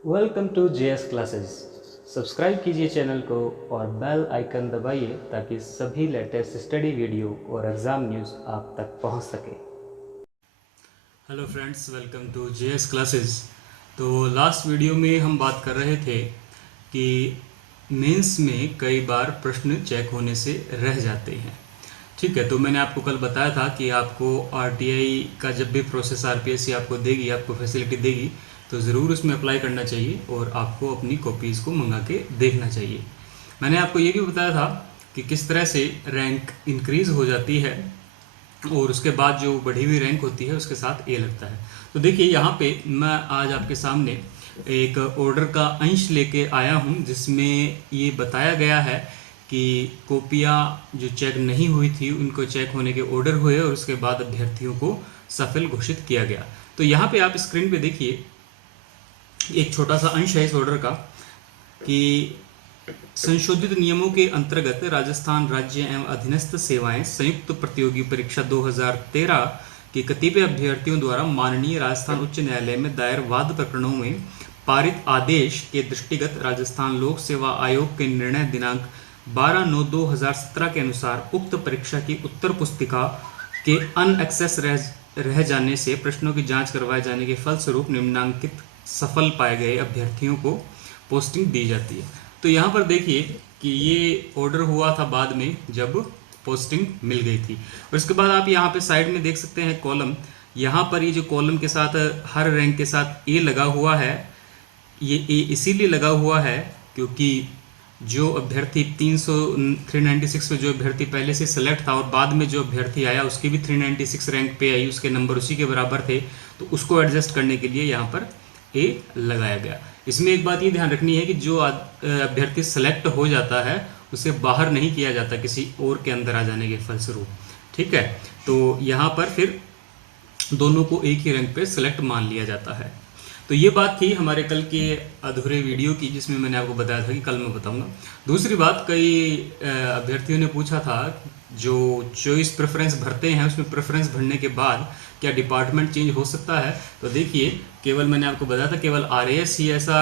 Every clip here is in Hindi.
Welcome to JS classes. Subscribe कीजिए चैनल को और बेल आइकन दबाइए ताकि सभी लेटेस्ट स्टडी वीडियो और एग्ज़ाम न्यूज़ आप तक पहुंच सके। Hello friends, welcome to JS classes. तो लास्ट वीडियो में हम बात कर रहे थे कि मेंस में कई बार प्रश्न चेक होने से रह जाते हैं। ठीक है, तो मैंने आपको कल बताया था कि आपको आरटीआई का जब भी प्रोसेस आरपीएससी आपको देगी, आपको फैसिलिटी देगी, तो ज़रूर उसमें अप्लाई करना चाहिए और आपको अपनी कॉपीज़ को मंगा के देखना चाहिए। मैंने आपको ये भी बताया था कि किस तरह से रैंक इंक्रीज़ हो जाती है और उसके बाद जो बढ़ी हुई रैंक होती है उसके साथ ए लगता है। तो देखिए यहाँ पे मैं आज आपके सामने एक ऑर्डर का अंश लेके आया हूँ जिसमें ये बताया गया है कि कॉपियाँ जो चेक नहीं हुई थी उनको चेक होने के ऑर्डर हुए और उसके बाद अभ्यर्थियों को सफल घोषित किया गया। तो यहाँ पे आप स्क्रीन पे देखिए एक छोटा सा अंश है इस ऑर्डर का कि संशोधित नियमों के अंतर्गत राजस्थान राज्य एवं अधीनस्थ सेवाएं संयुक्त प्रतियोगी परीक्षा 2013 के कतिपय अभ्यर्थियों द्वारा माननीय राजस्थान उच्च न्यायालय में दायर वाद प्रकरणों में पारित आदेश के दृष्टिगत राजस्थान लोक सेवा आयोग के निर्णय दिनांक 12/9/2017 के अनुसार उक्त परीक्षा की उत्तर पुस्तिका के अनएक्सेस रह जाने से प्रश्नों की जांच करवाए जाने के फलस्वरूप निम्नांकित सफल पाए गए अभ्यर्थियों को पोस्टिंग दी जाती है। तो यहाँ पर देखिए कि ये ऑर्डर हुआ था बाद में जब पोस्टिंग मिल गई थी। और इसके बाद आप यहाँ पे साइड में देख सकते हैं कॉलम। यहाँ पर ये जो कॉलम के साथ हर रैंक के साथ ए लगा हुआ है, ये ए इसीलिए लगा हुआ है क्योंकि जो अभ्यर्थी 396 में जो अभ्यर्थी पहले से सेलेक्ट था और बाद में जो अभ्यर्थी आया उसकी भी 396 रैंक पे आई, उसके नंबर उसी के बराबर थे, तो उसको एडजस्ट करने के लिए यहाँ पर ए लगाया गया। इसमें एक बात ये ध्यान रखनी है कि जो अभ्यर्थी सेलेक्ट हो जाता है उसे बाहर नहीं किया जाता किसी और के अंदर आ जाने के फलस्वरूप। ठीक है, तो यहाँ पर फिर दोनों को एक ही रैंक पे सेलेक्ट मान लिया जाता है। तो ये बात थी हमारे कल के अधूरे वीडियो की जिसमें मैंने आपको बताया था कि कल मैं बताऊंगा। दूसरी बात, कई अभ्यर्थियों ने पूछा था जो चॉइस प्रेफरेंस भरते हैं उसमें प्रेफरेंस भरने के बाद क्या डिपार्टमेंट चेंज हो सकता है। तो देखिए, केवल मैंने आपको बताया था केवल आरएएस ही ऐसा,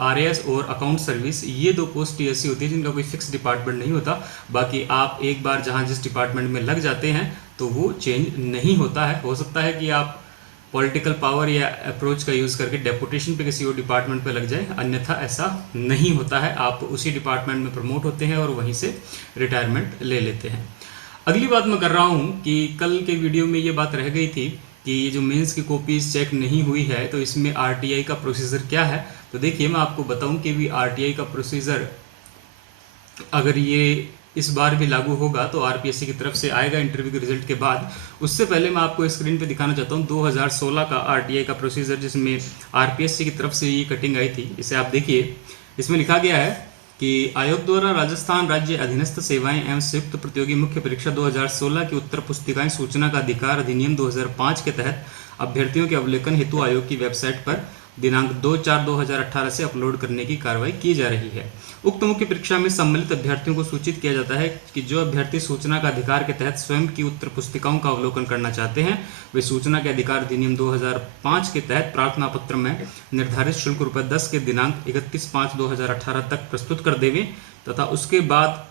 आरएएस और अकाउंट सर्विस ये दो पोस्ट ही ऐसी होती है जिनका कोई फिक्स डिपार्टमेंट नहीं होता। बाकी आप एक बार जहाँ जिस डिपार्टमेंट में लग जाते हैं तो वो चेंज नहीं होता है। हो सकता है कि आप पॉलिटिकल पावर या अप्रोच का यूज़ करके डेपुटेशन पे किसी और डिपार्टमेंट पे लग जाए, अन्यथा ऐसा नहीं होता है। आप उसी डिपार्टमेंट में प्रमोट होते हैं और वहीं से रिटायरमेंट ले लेते हैं। अगली बात मैं कर रहा हूँ कि कल के वीडियो में ये बात रह गई थी कि ये जो मेंस की कॉपीज चेक नहीं हुई है तो इसमें आरटीआई का प्रोसीजर क्या है। तो देखिए, मैं आपको बताऊं कि भी आरटीआई का प्रोसीजर अगर ये इस बार भी लागू होगा तो आरपीएससी की तरफ से आएगा इंटरव्यू के रिजल्ट के बाद। उससे पहले मैं आपको स्क्रीन पे दिखाना चाहता हूँ 2016 का आरटीआई का प्रोसीजर जिसमें आरपीएससी की तरफ से ये कटिंग आई थी। इसे आप देखिए, इसमें लिखा गया है कि आयोग द्वारा राजस्थान राज्य अधीनस्थ सेवाएं एवं संयुक्त प्रतियोगी मुख्य परीक्षा 2016 की उत्तर पुस्तिकाएं सूचना का अधिकार अधिनियम 2005 के तहत अभ्यर्थियों के अवलोकन हेतु आयोग की वेबसाइट पर दिनांक 2/4/2018 से अपलोड करने की कार्रवाई की जा रही है। उक्त मुख्य परीक्षा में सम्मिलित अभ्यर्थियों को सूचित किया जाता है कि जो अभ्यर्थी सूचना का अधिकार के तहत स्वयं की उत्तर पुस्तिकाओं का अवलोकन करना चाहते हैं वे सूचना के अधिकार अधिनियम 2005 के तहत प्रार्थना पत्र में निर्धारित शुल्क ₹10 के दिनांक 31/5/2018 तक प्रस्तुत कर देवें तथा उसके बाद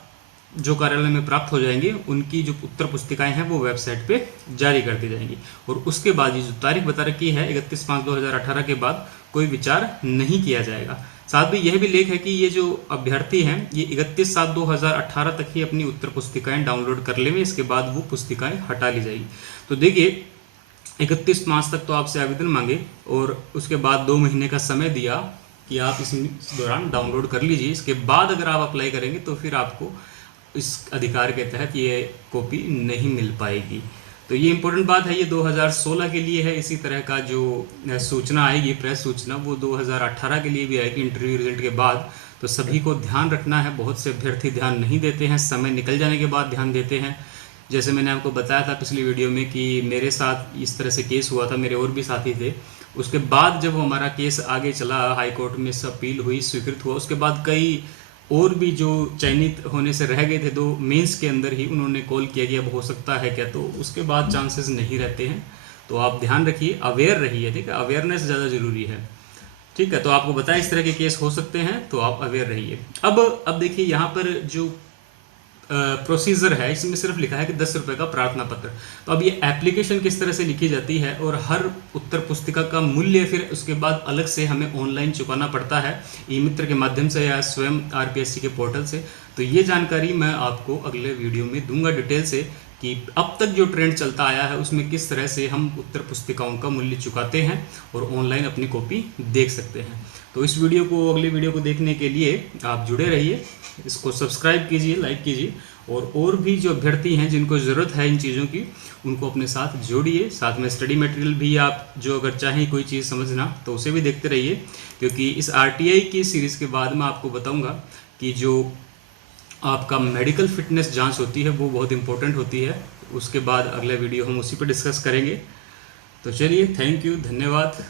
जो कार्यालय में प्राप्त हो जाएंगे उनकी जो उत्तर पुस्तिकाएं हैं वो वेबसाइट पे जारी कर दी जाएंगी। और उसके बाद ये जो तारीख बता रखी है 31/5/2018 के बाद कोई विचार नहीं किया जाएगा। साथ में यह भी लेख है कि ये जो अभ्यर्थी हैं ये 31/7/2018 तक ही अपनी उत्तर पुस्तिकाएं डाउनलोड कर लेंगे, इसके बाद वो पुस्तिकाएं हटा ली जाएगी। तो देखिए, 31 मार्च तक तो आपसे आवेदन मांगे और उसके बाद 2 महीने का समय दिया कि आप इस दौरान डाउनलोड कर लीजिए। इसके बाद अगर आप अप्लाई करेंगे तो फिर आपको इस अधिकार के तहत ये कॉपी नहीं मिल पाएगी। तो ये इंपॉर्टेंट बात है, ये 2016 के लिए है। इसी तरह का जो सूचना आएगी, प्रेस सूचना, वो 2018 के लिए भी आएगी इंटरव्यू रिजल्ट के बाद। तो सभी को ध्यान रखना है। बहुत से अभ्यर्थी ध्यान नहीं देते हैं, समय निकल जाने के बाद ध्यान देते हैं। जैसे मैंने आपको बताया था पिछली वीडियो में कि मेरे साथ इस तरह से केस हुआ था, मेरे और भी साथी थे। उसके बाद जब हमारा केस आगे चला, हाई कोर्ट में अपील हुई, स्वीकृत हुआ, उसके बाद कई और भी जो चयनित होने से रह गए थे 2 मेंस के अंदर ही, उन्होंने कॉल किया कि अब हो सकता है क्या, तो उसके बाद चांसेस नहीं रहते हैं। तो आप ध्यान रखिए, अवेयर रहिए। ठीक है, अवेयरनेस ज़्यादा ज़रूरी है। ठीक है, तो आपको बताएं इस तरह के केस हो सकते हैं, तो आप अवेयर रहिए। अब देखिए यहाँ पर जो प्रोसीजर है, इसमें सिर्फ लिखा है कि 10 रुपये का प्रार्थना पत्र। तो अब ये एप्लीकेशन किस तरह से लिखी जाती है और हर उत्तर पुस्तिका का मूल्य फिर उसके बाद अलग से हमें ऑनलाइन चुकाना पड़ता है ई मित्र के माध्यम से या स्वयं आरपीएससी के पोर्टल से। तो ये जानकारी मैं आपको अगले वीडियो में दूंगा डिटेल से कि अब तक जो ट्रेंड चलता आया है उसमें किस तरह से हम उत्तर पुस्तिकाओं का मूल्य चुकाते हैं और ऑनलाइन अपनी कॉपी देख सकते हैं। तो इस वीडियो को, अगली वीडियो को देखने के लिए आप जुड़े रहिए, इसको सब्सक्राइब कीजिए, लाइक कीजिए, और भी जो अभ्यर्थी हैं जिनको ज़रूरत है इन चीज़ों की, उनको अपने साथ जोड़िए। साथ में स्टडी मटेरियल भी आप जो अगर चाहें कोई चीज़ समझना तो उसे भी देखते रहिए, क्योंकि इस आरटीआई की सीरीज़ के बाद मैं आपको बताऊंगा कि जो आपका मेडिकल फिटनेस जांच होती है वो बहुत इंपॉर्टेंट होती है। उसके बाद अगला वीडियो हम उसी पर डिस्कस करेंगे। तो चलिए, थैंक यू, धन्यवाद।